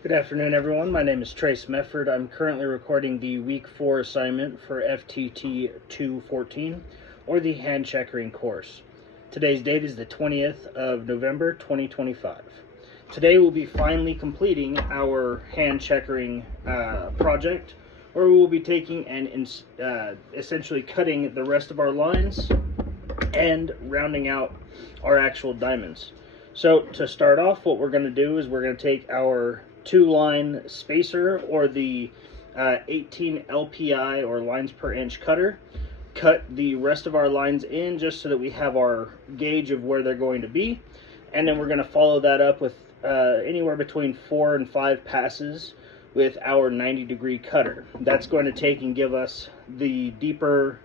Good afternoon, everyone. My name is Trace Mefford. I'm currently recording the week 4 assignment for FTT214, or the hand checkering course. Today's date is the 20th of November, 2025. Today we'll be finally completing our hand checkering project, where we will be taking and essentially cutting the rest of our lines and rounding out our actual diamonds. So to start off, what we're going to do is we're going to take our 2-line spacer, or the 18 LPI, or lines per inch cutter, cut the rest of our lines in just so that we have our gauge of where they're going to be, and then we're going to follow that up with anywhere between 4 and 5 passes with our 90-degree cutter. That's going to take and give us the deeper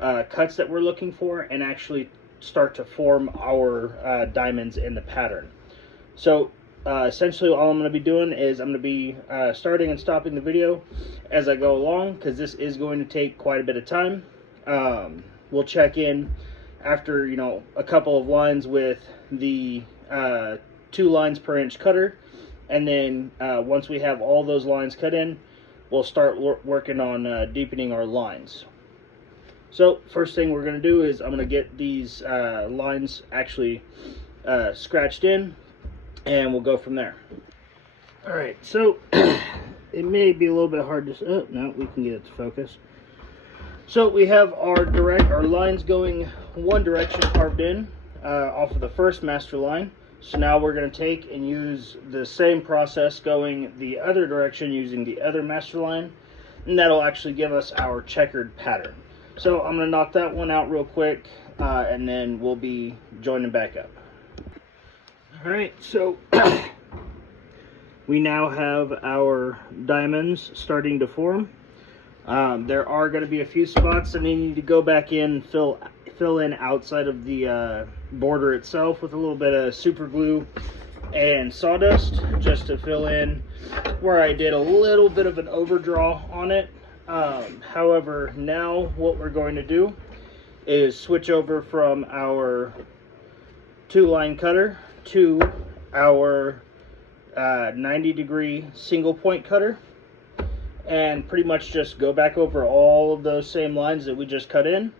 cuts that we're looking for, and actually start to form our diamonds in the pattern. So essentially all I'm going to be doing is I'm going to be starting and stopping the video as I go along, because this is going to take quite a bit of time. We'll check in after a couple of lines with the 2 lines per inch cutter, and then once we have all those lines cut in, we'll start working on deepening our lines. So first thing we're going to do is I'm going to get these lines actually scratched in, and we'll go from there. Alright, so it may be a little bit hard to... Oh, no, we can get it to focus. So we have our lines going one direction carved in off of the first master line. So now we're going to take and use the same process going the other direction using the other master line, and that'll actually give us our checkered pattern. So I'm going to knock that one out real quick, and then we'll be joining back up. Alright, so we now have our diamonds starting to form. There are going to be a few spots that need to go back in, fill in outside of the border itself with a little bit of super glue and sawdust, just to fill in where I did a little bit of an overdraw on it. However, now what we're going to do is switch over from our 2-line cutter to our 90-degree single point cutter, and pretty much just go back over all of those same lines that we just cut in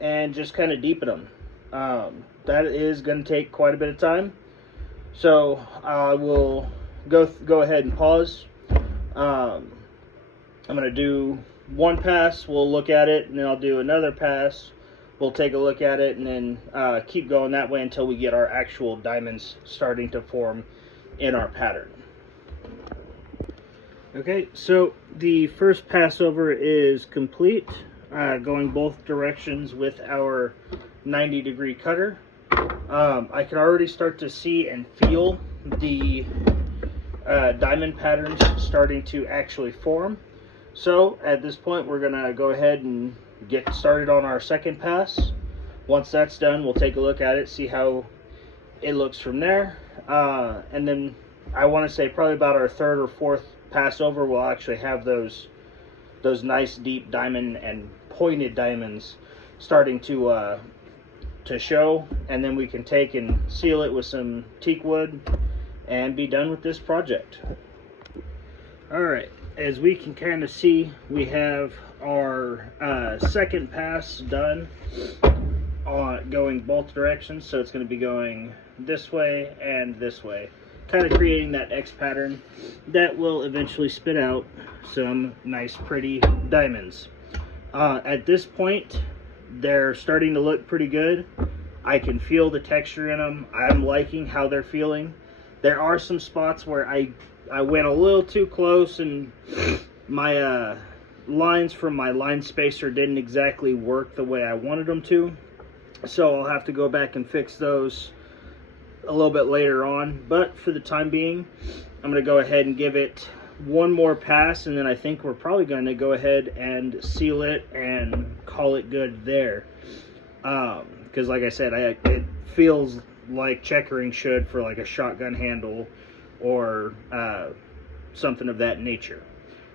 and just kind of deepen them. That is going to take quite a bit of time, so I will go ahead and pause. I'm going to do one pass, we'll look at it, and then I'll do another pass, we'll take a look at it, and then keep going that way until we get our actual diamonds starting to form in our pattern. Okay, so the first passover is complete, going both directions with our 90-degree cutter. I can already start to see and feel the diamond patterns starting to actually form. So at this point, we're going to go ahead and get started on our second pass. Once that's done, we'll take a look at it, see how it looks from there. And then I want to say probably about our third or fourth pass over, we'll actually have those nice deep diamond and pointed diamonds starting to show, and then we can take and seal it with some teak wood and be done with this project. Alright, as we can kind of see, we have our second pass done on going both directions, so it's going to be going this way and this way, kind of creating that X pattern that will eventually spit out some nice pretty diamonds. At this point, they're starting to look pretty good. I can feel the texture in them. I'm liking how they're feeling. There are some spots where I went a little too close, and my lines from my line spacer didn't exactly work the way I wanted them to, so I'll have to go back and fix those a little bit later on. But for the time being, I'm going to go ahead and give it one more pass, and then I think we're probably going to go ahead and seal it and call it good there, because like I said, it feels like checkering should for like a shotgun handle or something of that nature.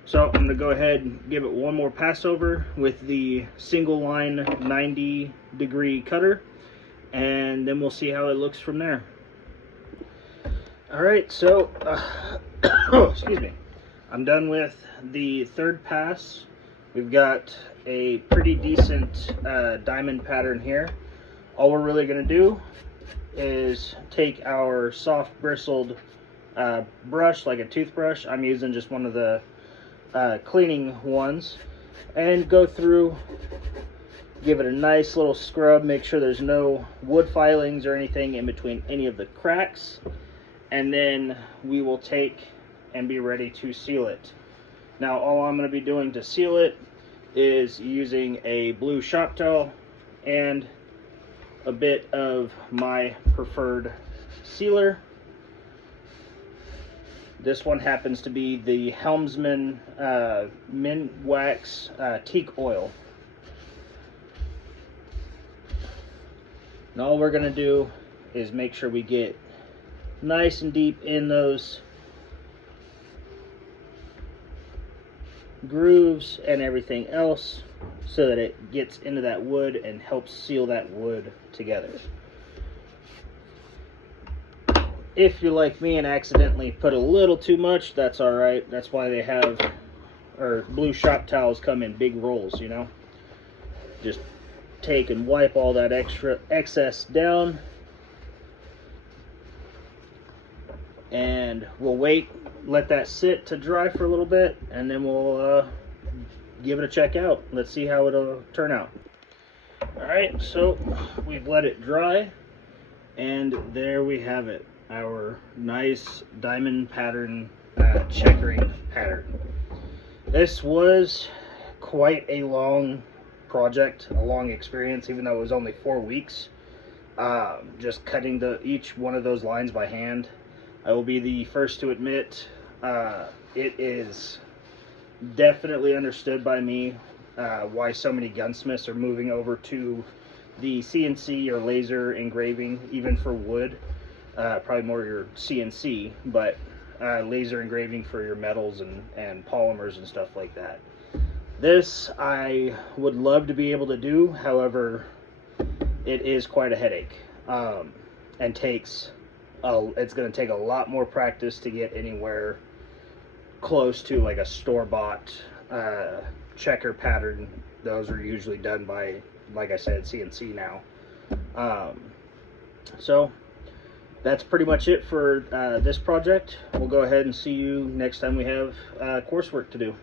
So I'm going to go ahead and give it one more pass over with the single line 90-degree cutter, and then we'll see how it looks from there. Alright, so Oh, excuse me. I'm done with the third pass. We've got a pretty decent diamond pattern here. All we're really going to do is take our soft bristled brush, like a toothbrush. I'm using just one of the cleaning ones, and go through, give it a nice little scrub, make sure there's no wood filings or anything in between any of the cracks, and then we will take and be ready to seal it. Now all I'm going to be doing to seal it is using a blue shop towel and a bit of my preferred sealer. This one happens to be the Helmsman Mint Wax Teak Oil. And all we're going to do is make sure we get nice and deep in those grooves and everything else so that it gets into that wood and helps seal that wood together. If you're like me and accidentally put a little too much, that's alright. That's why they have, or blue shop towels come in big rolls, you know. Just take and wipe all that excess down. And we'll wait, let that sit to dry for a little bit, and then we'll give it a check out. Let's see how it'll turn out. Alright, so we've let it dry, and there we have it. Our nice diamond pattern checkering pattern. This was quite a long project, a long experience, even though it was only 4 weeks. Just cutting each one of those lines by hand. I will be the first to admit it is definitely understood by me why so many gunsmiths are moving over to the CNC or laser engraving, even for wood. Probably more your CNC, but laser engraving for your metals and polymers and stuff like that. This I would love to be able to do, however, it is quite a headache, and takes it's going to take a lot more practice to get anywhere close to like a store-bought checker pattern. Those are usually done by, like I said, CNC now. So that's pretty much it for this project. We'll go ahead and see you next time we have coursework to do.